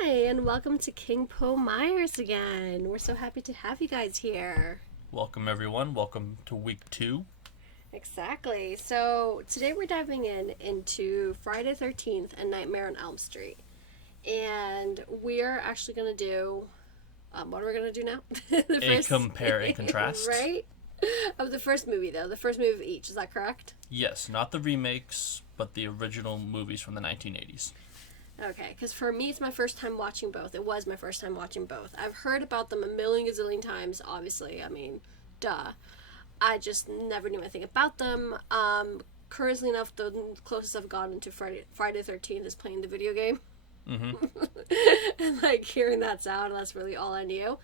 Hi, and welcome to King Po Myers again. We're so happy to have you guys here. Welcome, everyone. Welcome to week 2. Exactly. So today we're diving into Friday 13th and Nightmare on Elm Street. And we're actually going to do. What are we going to do now? the A first. compare and contrast. Right? Of the first movie, though. The first movie of each. Is that correct? Yes, not the remakes, but the original movies from the 1980s. Okay, because for me, it's my first time watching both. It was my first time watching both. I've heard about them a million gazillion times, obviously. I mean, duh. I just never knew anything about them. Curiously enough, the closest I've gotten to Friday 13th is playing the video game. Mm-hmm. And, like, hearing that sound, that's really all I knew.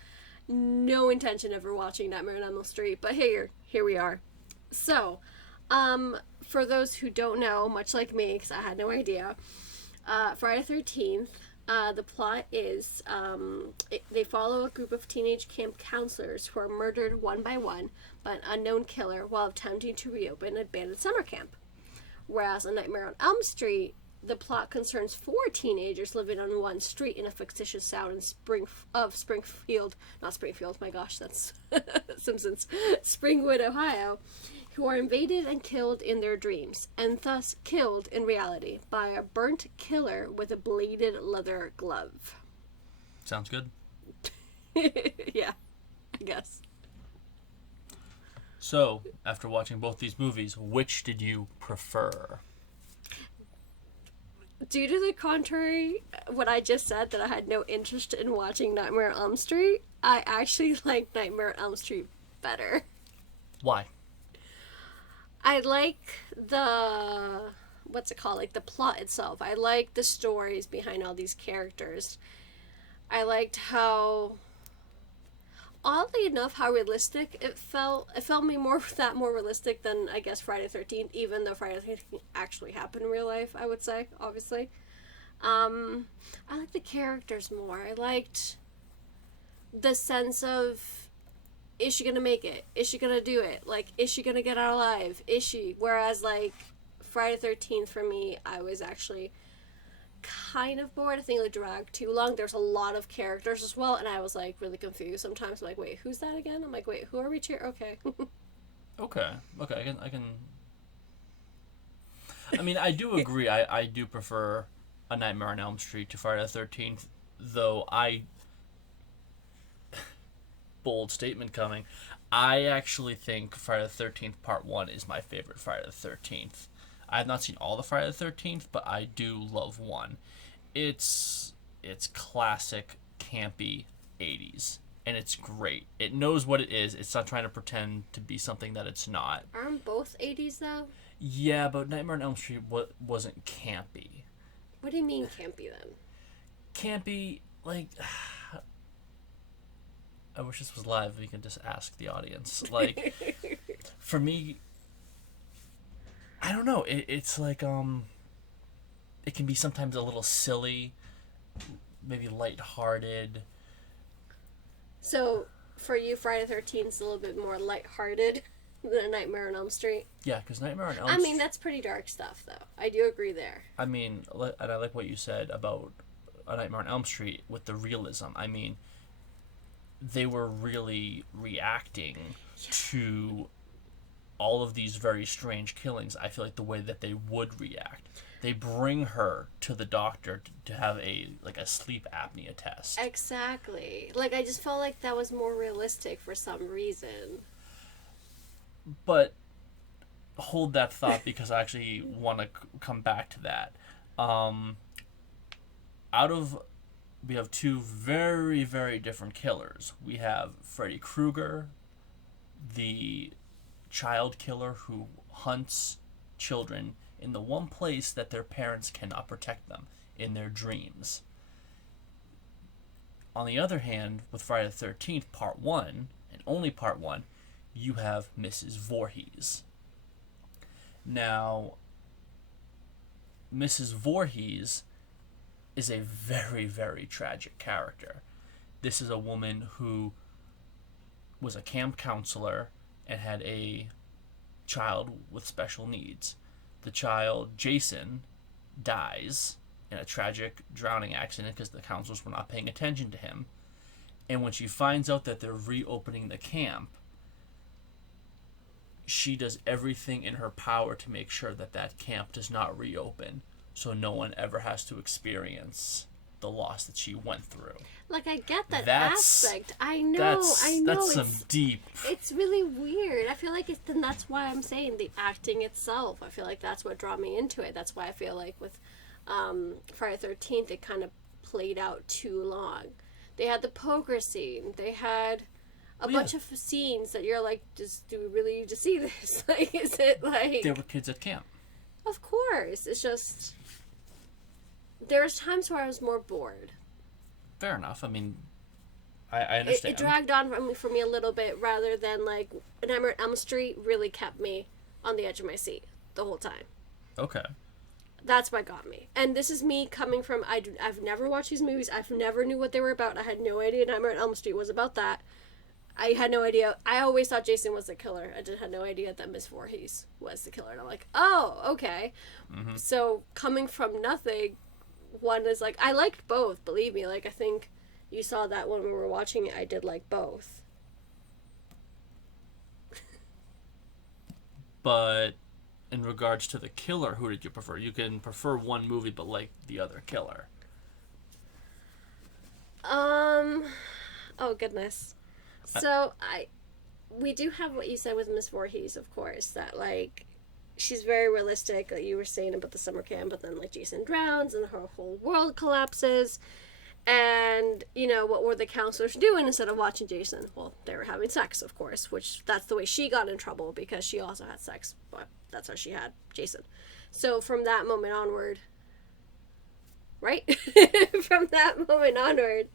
No intention of ever watching Nightmare on Elm Street, but here we are. So, for those who don't know, much like me, because I had no idea, Friday 13th, the plot is they follow a group of teenage camp counselors who are murdered one by one by an unknown killer while attempting to reopen an abandoned summer camp. Whereas on Nightmare on Elm Street, the plot concerns four teenagers living on one street in a fictitious town in Springfield, not Springfield, my gosh, that's Simpsons, Springwood, Ohio, who are invaded and killed in their dreams, and thus killed in reality by a burnt killer with a bladed leather glove. Sounds good. Yeah, I guess. So, after watching both these movies, which did you prefer? Due to the contrary, what I just said, that I had no interest in watching Nightmare on Elm Street, I actually like Nightmare on Elm Street better. Why? I like the what's it called? Like the plot itself. I like the stories behind all these characters. I liked how, oddly enough, how realistic it felt. It felt me more realistic than I guess Friday 13th, even though Friday 13th actually happened in real life. I would say, obviously. I liked the characters more. I liked the sense of, is she gonna make it? Is she gonna do it? Like, is she gonna get out alive? Is she? Whereas, like, Friday 13th, for me, I was actually kind of bored. I think it dragged too long. There's a lot of characters as well, and I was, like, really confused sometimes. I'm like, wait, who's that again? I'm like, wait, who are we cheering? Okay. Okay. I can. I mean, I do agree. I do prefer A Nightmare on Elm Street to Friday the 13th, though bold statement coming. I actually think Friday the 13th Part 1 is my favorite Friday the 13th. I have not seen all the Friday the 13th, but I do love 1. It's classic, campy 80s, and it's great. It knows what it is. It's not trying to pretend to be something that it's not. Aren't both 80s, though? Yeah, but Nightmare on Elm Street wasn't campy. What do you mean campy, then? Campy, like... I wish this was live. We could just ask the audience. Like, for me, I don't know. It's like it can be sometimes a little silly, maybe lighthearted. So, for you, Friday 13th is a little bit more lighthearted than Nightmare on Elm Street. Yeah, because Nightmare on Elm I Street. mean, that's pretty dark stuff, though. I do agree there. I mean, and I like what you said about A Nightmare on Elm Street with the realism. I mean, they were really reacting to all of these very strange killings. I feel like the way that they would react. They bring her to the doctor to have a sleep apnea test. Exactly. Like, I just felt like that was more realistic for some reason. But hold that thought because I actually want to come back to that. We have two very, very different killers. We have Freddy Krueger, the child killer who hunts children in the one place that their parents cannot protect them, in their dreams. On the other hand, with Friday the 13th, Part 1, and only Part 1, you have Mrs. Voorhees. Now, Mrs. Voorhees is a very, very tragic character. This is a woman who was a camp counselor and had a child with special needs. The child, Jason, dies in a tragic drowning accident because the counselors were not paying attention to him. And when she finds out that they're reopening the camp, she does everything in her power to make sure that that camp does not reopen, so no one ever has to experience the loss that she went through. Like, I get that aspect. I know. That's some deep... It's really weird. I feel like that's why I'm saying the acting itself. I feel like that's what drew me into it. That's why I feel like with Friday the 13th, it kind of played out too long. They had the poker scene. They had a bunch of scenes that you're like, do we really need to see this? Like, is it like... There were kids at camp. Of course. It's just... There's times where I was more bored. Fair enough. I mean, I understand. It dragged on for me a little bit, rather than, like, Nightmare on Elm Street really kept me on the edge of my seat the whole time. Okay. That's what got me. And this is me coming from... I've never watched these movies. I've never knew what they were about. I had no idea Nightmare on Elm Street was about that. I had no idea. I always thought Jason was the killer. I just had no idea that Miss Voorhees was the killer. And I'm like, oh, okay. Mm-hmm. So coming from nothing, one is like... I liked both, believe me. Like, I think you saw that when we were watching it. I did like both. But... in regards to the killer, who did you prefer? You can prefer one movie but like the other killer. Oh goodness. So we do have what you said with Miss Voorhees, of course, that like she's very realistic, like you were saying about the summer camp, but then like Jason drowns and her whole world collapses. And, you know, what were the counselors doing instead of watching Jason? Well, they were having sex, of course, which that's the way she got in trouble because she also had sex, but that's how she had Jason. So from that moment onward, right? From that moment onward,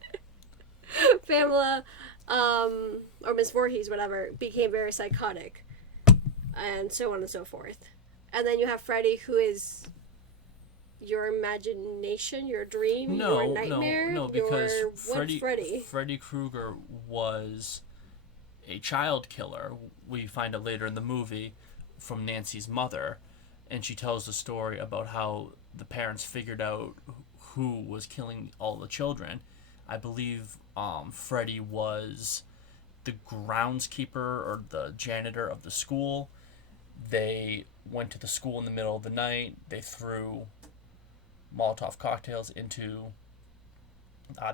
Pamela, or Miss Voorhees, whatever, became very psychotic, and so on and so forth. And then you have Freddy, who is... your imagination, your dream, your nightmare. No, because Freddy? Freddy Krueger was a child killer. We find out later in the movie from Nancy's mother, and she tells the story about how the parents figured out who was killing all the children. I believe Freddy was the groundskeeper or the janitor of the school. They went to the school in the middle of the night. They threw Molotov cocktails into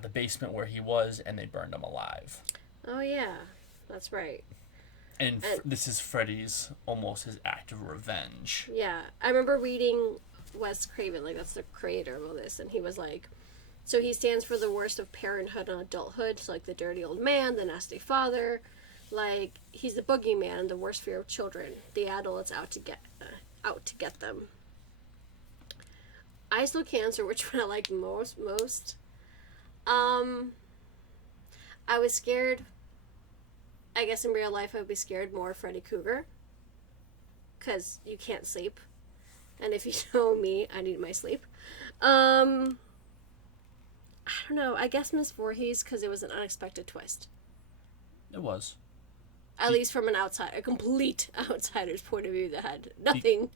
the basement where he was, and they burned him alive. Oh yeah, that's right. And this is Freddy's, almost his act of revenge. Yeah, I remember reading Wes Craven, like that's the creator of all this, and he was like, so he stands for the worst of parenthood and adulthood, so like the dirty old man, the nasty father, like he's the boogeyman, the worst fear of children, the adults out to get them. I still can't answer which one I like most. I was scared. I guess in real life I would be scared more of Freddy Krueger. Because you can't sleep. And if you know me, I need my sleep. I don't know. I guess Miss Voorhees because it was an unexpected twist. It was. At least from a complete outsider's point of view that had nothing.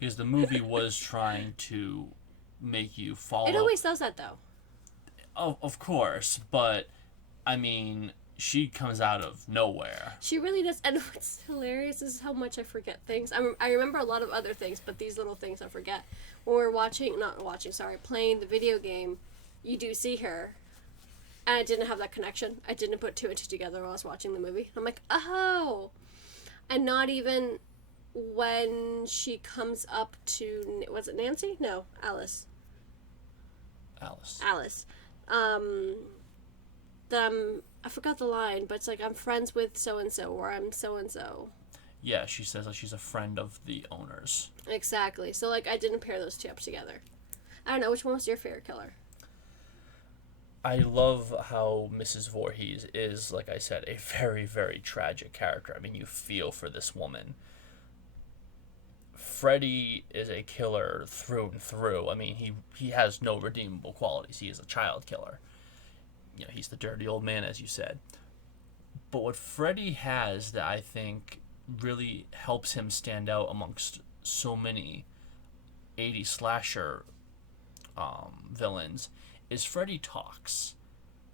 Because the movie was trying to make you follow. It always does that, though. Oh, of course, but I mean, she comes out of nowhere. She really does, and what's hilarious is how much I forget things. I remember a lot of other things, but these little things I forget. When we're playing the video game, you do see her, and I didn't have that connection. I didn't put two and two together while I was watching the movie. I'm like, oh, and not even when she comes up to, was it Nancy? No, Alice. I forgot the line, but it's like, I'm friends with so-and-so, or I'm so-and-so. Yeah, she says that she's a friend of the owners. Exactly. So, like, I didn't pair those two up together. I don't know, which one was your favorite killer? I love how Mrs. Voorhees is, like I said, a very, very tragic character. I mean, you feel for this woman. Freddy is a killer through and through. I mean, he has no redeemable qualities. He is a child killer. You know, he's the dirty old man, as you said. But what Freddy has that I think really helps him stand out amongst so many 80s slasher villains is Freddy talks.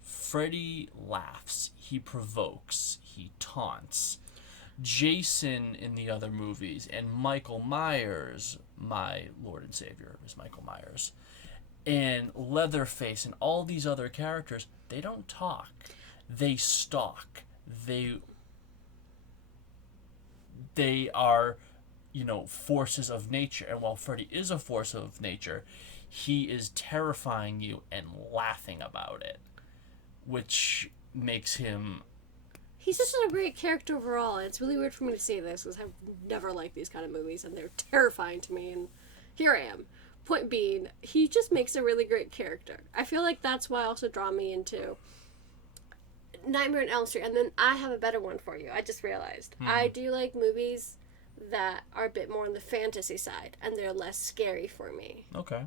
Freddy laughs. He provokes. He taunts. Jason in the other movies and Michael Myers, my Lord and Savior is Michael Myers, and Leatherface and all these other characters, they don't talk. They stalk. They are, forces of nature. And while Freddy is a force of nature, he is terrifying you and laughing about it, which makes him... He's just a great character overall, and it's really weird for me to say this because I've never liked these kind of movies, and they're terrifying to me, and here I am. Point being, he just makes a really great character. I feel like that's why also draw me into Nightmare on Elm Street, and then I have a better one for you. I just realized. I do like movies that are a bit more on the fantasy side, and they're less scary for me. Okay.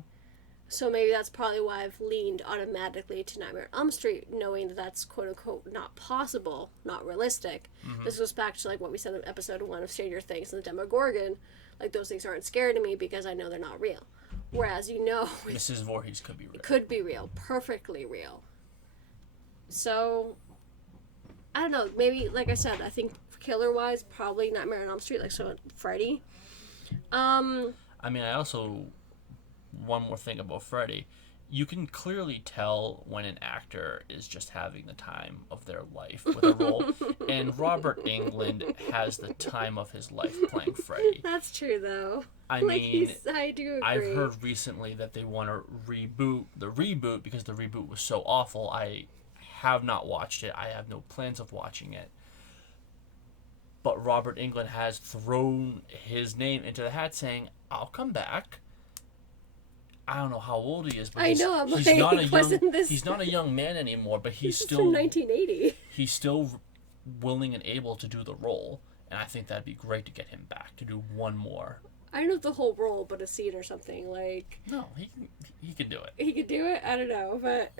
So maybe that's probably why I've leaned automatically to Nightmare on Elm Street, knowing that that's quote-unquote not possible, not realistic. This goes back to like what we said in episode 1 of Stranger Things and the Demogorgon. Like, those things aren't scary to me because I know they're not real. Whereas, Mrs. Voorhees could be real. Could be real. Perfectly real. So, I don't know. Maybe, like I said, I think killer-wise, probably Nightmare on Elm Street, like so Freddy. I also... One more thing about Freddy. You can clearly tell when an actor is just having the time of their life with a role. And Robert Englund has the time of his life playing Freddy. That's true, though. I do agree. I've heard recently that they want to reboot the reboot because the reboot was so awful. I have not watched it. I have no plans of watching it. But Robert Englund has thrown his name into the hat saying, I'll come back. I don't know how old he is, but he's not a young man anymore, but he's still from 1980. He's still willing and able to do the role, and I think that'd be great to get him back to do one more. I don't know if the whole role, but a scene or something like. No, he can do it. He could do it. I don't know, but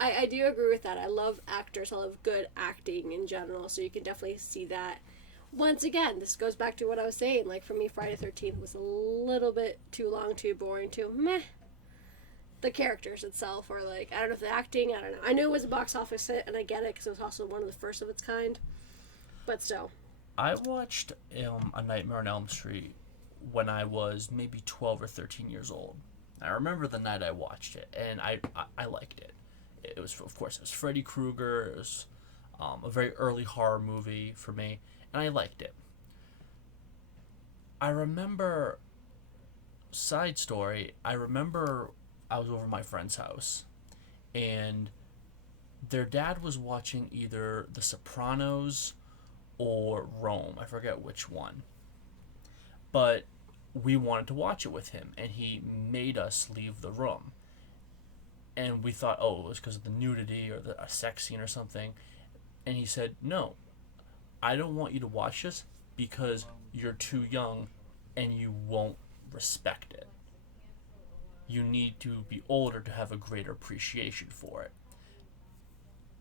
I do agree with that. I love actors. I love good acting in general, so you can definitely see that. Once again, this goes back to what I was saying. Like, for me, Friday the 13th was a little bit too long, too boring, too meh. The characters itself, or like, I don't know if the acting, I don't know. I knew it was a box office hit, and I get it, because it was also one of the first of its kind. But still. I watched A Nightmare on Elm Street when I was maybe 12 or 13 years old. I remember the night I watched it, and I liked it. It was, of course, it was Freddy Krueger. It was a very early horror movie for me, and I liked it. I remember, side story, I was over at my friend's house, and their dad was watching either The Sopranos or Rome. I forget which one. But we wanted to watch it with him, and he made us leave the room. And we thought, it was because of the nudity or a sex scene or something. And he said, no, I don't want you to watch this because you're too young and you won't respect it. You need to be older to have a greater appreciation for it.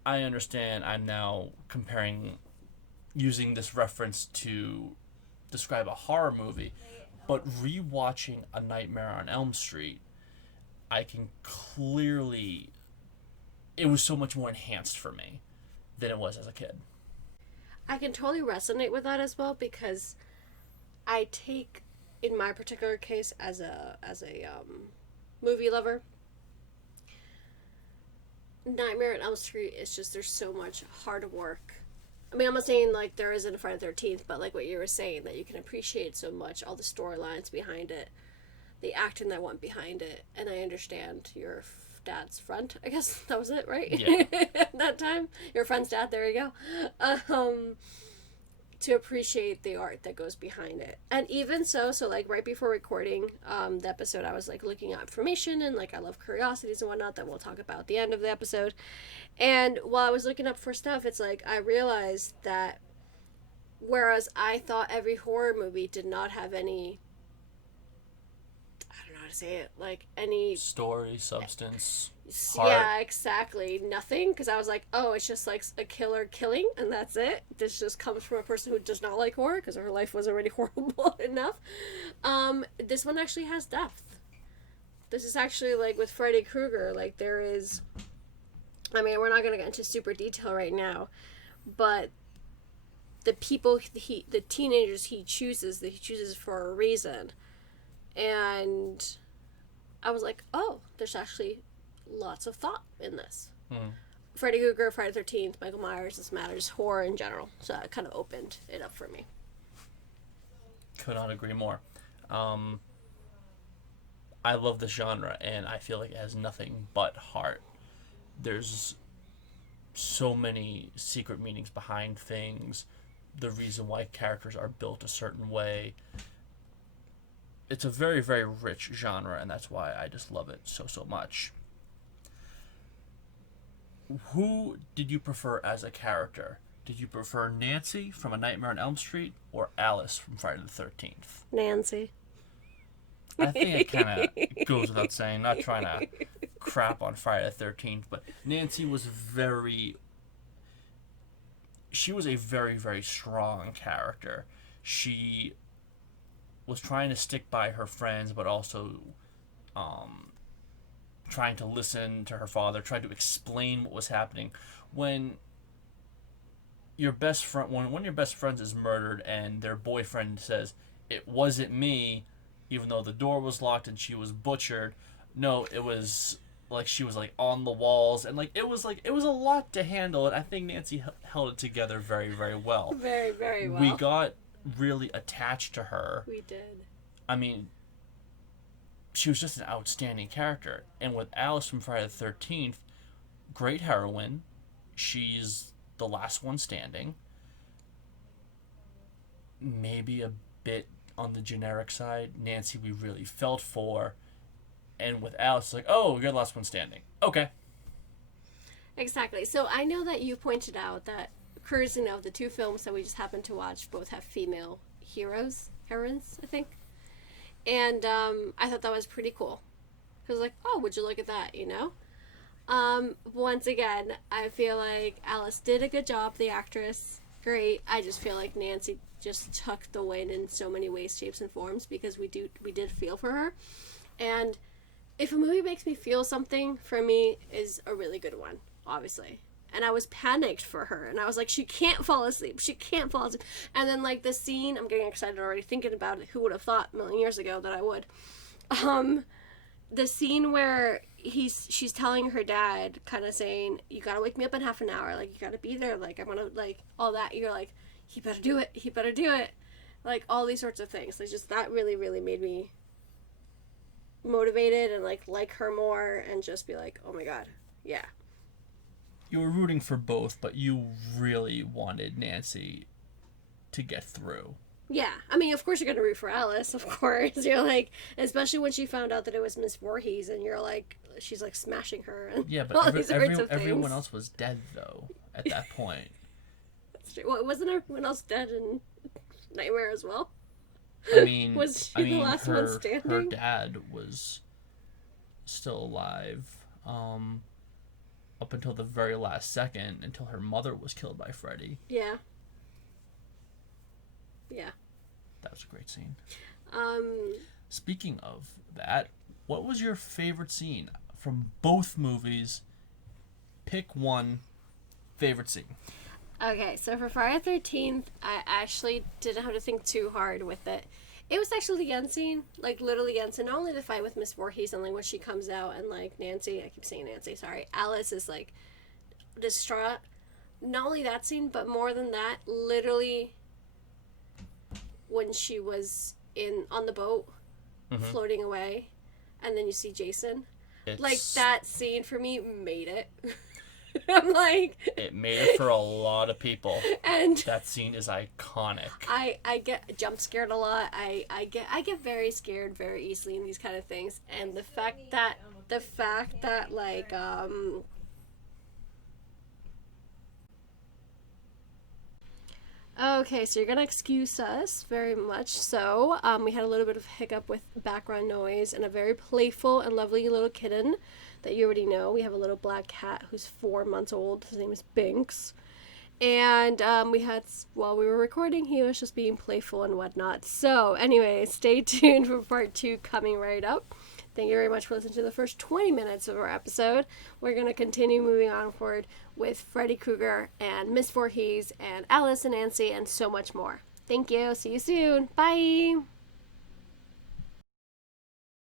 I understand I'm now using this reference to describe a horror movie, but rewatching A Nightmare on Elm Street, I can clearly... It was so much more enhanced for me than it was as a kid. I can totally resonate with that as well, because I take, in my particular case, as a movie lover, Nightmare on Elm Street is just, there's so much hard work. I mean, I'm not saying like there isn't a Friday the 13th, but like what you were saying, that you can appreciate so much, all the storylines behind it, the acting that went behind it, and I understand your dad's friend, I guess that was it, right? Yeah. That time, your friend's dad, there you go. To appreciate the art that goes behind it. And even so like right before recording the episode, I was like looking at information, and like I love Curiosities and whatnot that we'll talk about at the end of the episode. And while I was looking up for stuff, it's like I realized that whereas I thought every horror movie did not have any, I don't know how to say it, like any story, substance, heart. Yeah, exactly. Nothing, because I was like, it's just like a killer killing, and that's it. This just comes from a person who does not like horror, because her life was already horrible enough. This one actually has depth. This is actually, like, with Freddy Krueger, like, there is... I mean, we're not going to get into super detail right now, but the people, the teenagers he chooses for a reason. And I was like, oh, there's actually lots of thought in this. Freddy Krueger, Friday the 13th, Michael Myers, this matters, horror in general. So it kind of opened it up for me. Could not agree more. I love this genre, and I feel like it has nothing but heart. There's so many secret meanings behind things, the reason why characters are built a certain way. It's a very, very rich genre, and that's why I just love it so, so much. Who did you prefer as a character? Did you prefer Nancy from A Nightmare on Elm Street or Alice from Friday the 13th? Nancy. I think it kind of goes without saying, not trying to crap on Friday the 13th, but Nancy was she was a very, very strong character. She was trying to stick by her friends, but also trying to listen to her father, trying to explain what was happening. When your best friend, when one of your best friends is murdered and their boyfriend says, "It wasn't me," even though the door was locked and she was butchered. No, it was like she was like on the walls, and like it was a lot to handle, and I think Nancy held it together very, very well. Very, very well. We got really attached to her. We did. I mean, she was just an outstanding character. And with Alice from Friday the 13th, great heroine. She's the last one standing. Maybe a bit on the generic side. Nancy we really felt for. And with Alice, it's like, oh, you're the last one standing. Okay. Exactly. So I know that you pointed out that the two films that we just happened to watch both have female heroines, I think. And I thought that was pretty cool. Because, like, oh, would you look at that, you know? Once again, I feel like Alice did a good job, the actress. Great. I just feel like Nancy just took the win in so many ways, shapes, and forms because we did feel for her. And if a movie makes me feel something, for me, is a really good one, obviously. And I was panicked for her. And I was like, she can't fall asleep. She can't fall asleep. And then, like, the scene, I'm getting excited already thinking about it. Who would have thought a million years ago that I would? The scene where she's telling her dad, kind of saying, you gotta wake me up in half an hour. Like, you gotta be there. Like, I'm gonna, like, all that. You're like, he better do it. He better do it. Like, all these sorts of things. Like, just that really, really made me motivated and, like her more and just be like, oh my god, yeah. You were rooting for both, but you really wanted Nancy to get through. Yeah. I mean, of course you're going to root for Alice, of course. You're like, especially when she found out that it was Miss Voorhees and you're like, she's like smashing her and yeah, but all these sorts of everyone things. else was dead, though, at that point. That's true. Well, wasn't everyone else dead in Nightmare as well? I mean, was she the last one standing? Her dad was still alive up until the very last second, until her mother was killed by Freddy. Yeah. Yeah. That was a great scene. Speaking of that, what was your favorite scene from both movies? Pick one favorite scene. Okay, so for Friday the 13th, I actually didn't have to think too hard with it. It was actually the end scene, like literally the end scene. Not only the fight with Miss Voorhees and like when she comes out and like Nancy, I keep saying Nancy, sorry, Alice is like distraught. Not only that scene, but more than that, literally when she was on the boat, floating away, and then you see Jason. Like that scene for me made it. I'm like, it made it for a lot of people, and that scene is iconic. I get jump scared a lot. I get very scared very easily in these kind of things, and the fact that like okay, so you're gonna excuse us very much. So we had a little bit of hiccup with background noise and a very playful and lovely little kitten that you already know. We have a little black cat who's 4 months old. His name is Binks. And while we were recording, he was just being playful and whatnot. So anyway, stay tuned for part 2 coming right up. Thank you very much for listening to the first 20 minutes of our episode. We're going to continue moving on forward with Freddy Krueger and Miss Voorhees and Alice and Nancy and so much more. Thank you. See you soon. Bye.